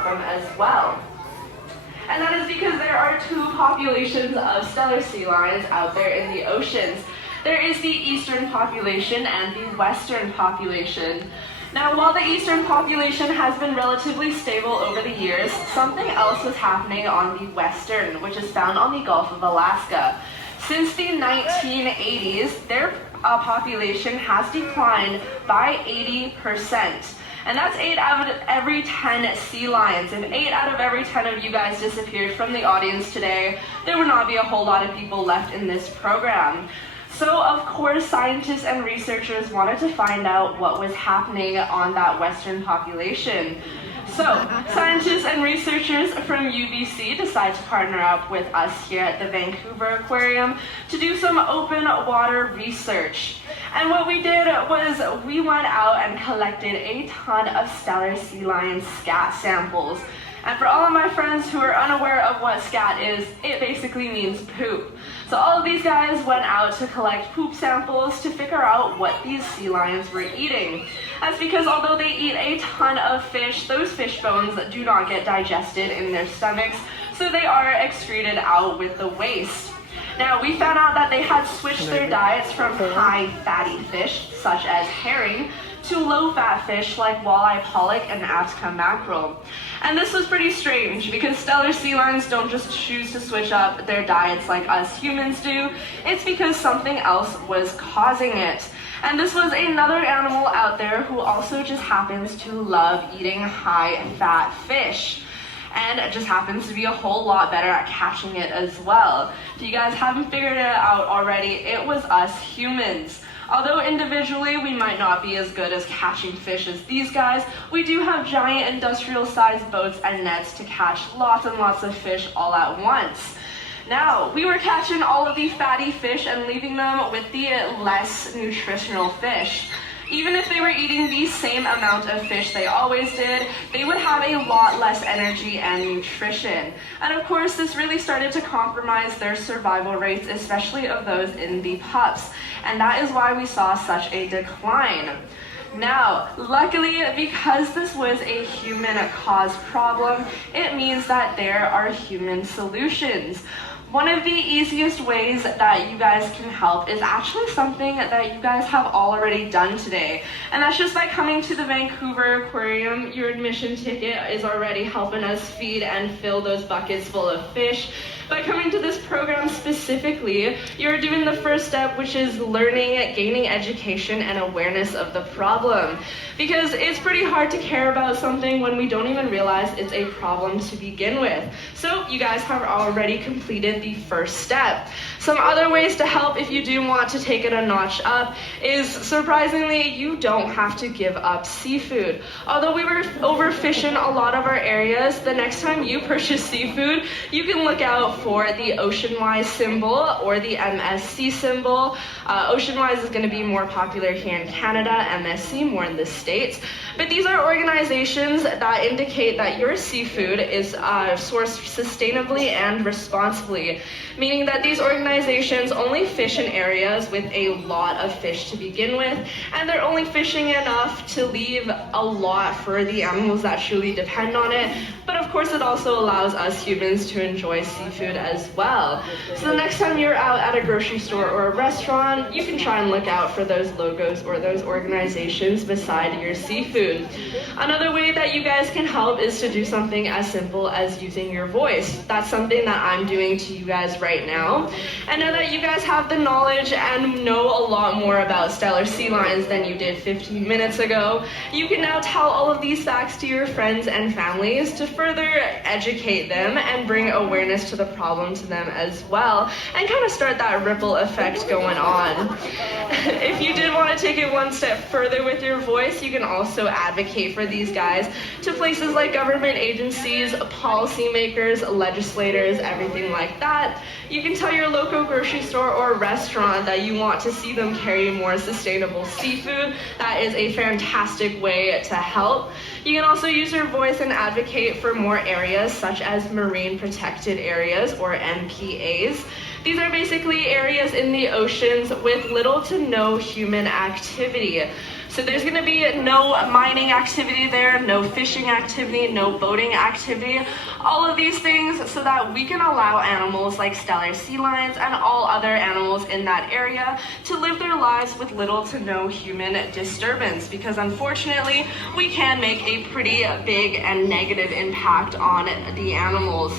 about them as well. And that is because there are two populations of stellar sea lions out there in the oceans. There is the eastern population and the western population. Now, while the eastern population has been relatively stable over the years, something else was happening on the western, which is found on the Gulf of Alaska. Since the 1980s, their population has declined by 80%. And that's 8 out of every 10 sea lions. If 8 out of every 10 of you guys disappeared from the audience today, there would not be a whole lot of people left in this program. So, of course, scientists and researchers wanted to find out what was happening on that western population. So, scientists and researchers from UBC decided to partner up with us here at the Vancouver Aquarium to do some open water research. And what we did was we went out and collected a ton of stellar sea lion scat samples. And for all of my friends who are unaware of what scat is, it basically means poop. So all of these guys went out to collect poop samples to figure out what these sea lions were eating. That's because although they eat a ton of fish, those fish bones do not get digested in their stomachs, so they are excreted out with the waste. Now, we found out that they had switched their diets from high fatty fish, such as herring, to low-fat fish like walleye pollock and Attica mackerel. And this was pretty strange because stellar sea lions don't just choose to switch up their diets like us humans do. It's because something else was causing it. And this was another animal out there who also just happens to love eating high-fat fish. And it just happens to be a whole lot better at catching it as well. If you guys haven't figured it out already, it was us humans. Although individually we might not be as good as catching fish as these guys, we do have giant industrial-sized boats and nets to catch lots and lots of fish all at once. Now, we were catching all of the fatty fish and leaving them with the less nutritional fish. Even if they were eating the same amount of fish they always did, they would have a lot less energy and nutrition. And of course, this really started to compromise their survival rates, especially of those in the pups. And that is why we saw such a decline. Now, luckily, because this was a human-caused problem, it means that there are human solutions. One of the easiest ways that you guys can help is actually something that you guys have already done today. And that's just by coming to the Vancouver Aquarium. Your admission ticket is already helping us feed and fill those buckets full of fish. By coming to this program specifically, you're doing the first step, which is learning, gaining education, and awareness of the problem. Because it's pretty hard to care about something when we don't even realize it's a problem to begin with. So you guys have already completed the first step. Some other ways to help if you do want to take it a notch up is, surprisingly, you don't have to give up seafood. Although we were overfishing a lot of our areas, the next time you purchase seafood, you can look out for the Oceanwise symbol or the MSC symbol. Oceanwise is going to be more popular here in Canada, MSC more in the States. But these are organizations that indicate that your seafood is sourced sustainably and responsibly, meaning that these organizations only fish in areas with a lot of fish to begin with, and they're only fishing enough to leave a lot for the animals that truly depend on it. But of course, it also allows us humans to enjoy seafood as well. So the next time you're out at a grocery store or a restaurant, you can try and look out for those logos or those organizations beside your seafood. Another way that you guys can help is to do something as simple as using your voice. That's something that I'm doing to you guys right now. And now that you guys have the knowledge and know a lot more about stellar sea lions than you did 15 minutes ago, you can now tell all of these facts to your friends and families to further educate them and bring awareness to the problem to them as well, and kind of start that ripple effect going on. If you did want to take it one step further with your voice, you can also advocate for these guys to places like government agencies, policymakers, legislators, everything like that. You can tell your local grocery store or restaurant that you want to see them carry more sustainable seafood. That is a fantastic way to help. You can also use your voice and advocate for more areas such as marine protected areas or MPAs. These are basically areas in the oceans with little to no human activity. So there's going to be no mining activity there, no fishing activity, no boating activity, all of these things so that we can allow animals like Steller sea lions and all other animals in that area to live their lives with little to no human disturbance, because unfortunately we can make a pretty big and negative impact on the animals.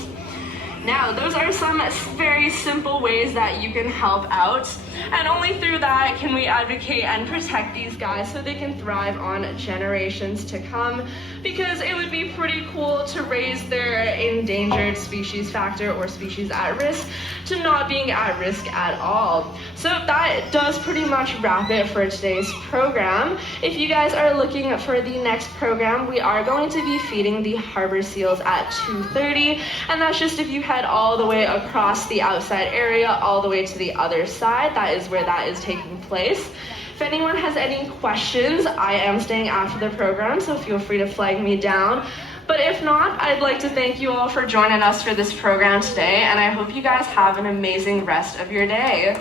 Now, those are some very simple ways that you can help out, and only through that can we advocate and protect these guys so they can thrive on generations to come, because it would be pretty cool to raise their endangered species factor or species at risk to not being at risk at all. So that does pretty much wrap it for today's program. If you guys are looking for the next program, we are going to be feeding the harbor seals at 2:30, and that's just if you head all the way across the outside area all the way to the other side. That is where that is taking place. If anyone has any questions, I am staying after the program, so feel free to flag me down. But if not, I'd like to thank you all for joining us for this program today, and I hope you guys have an amazing rest of your day.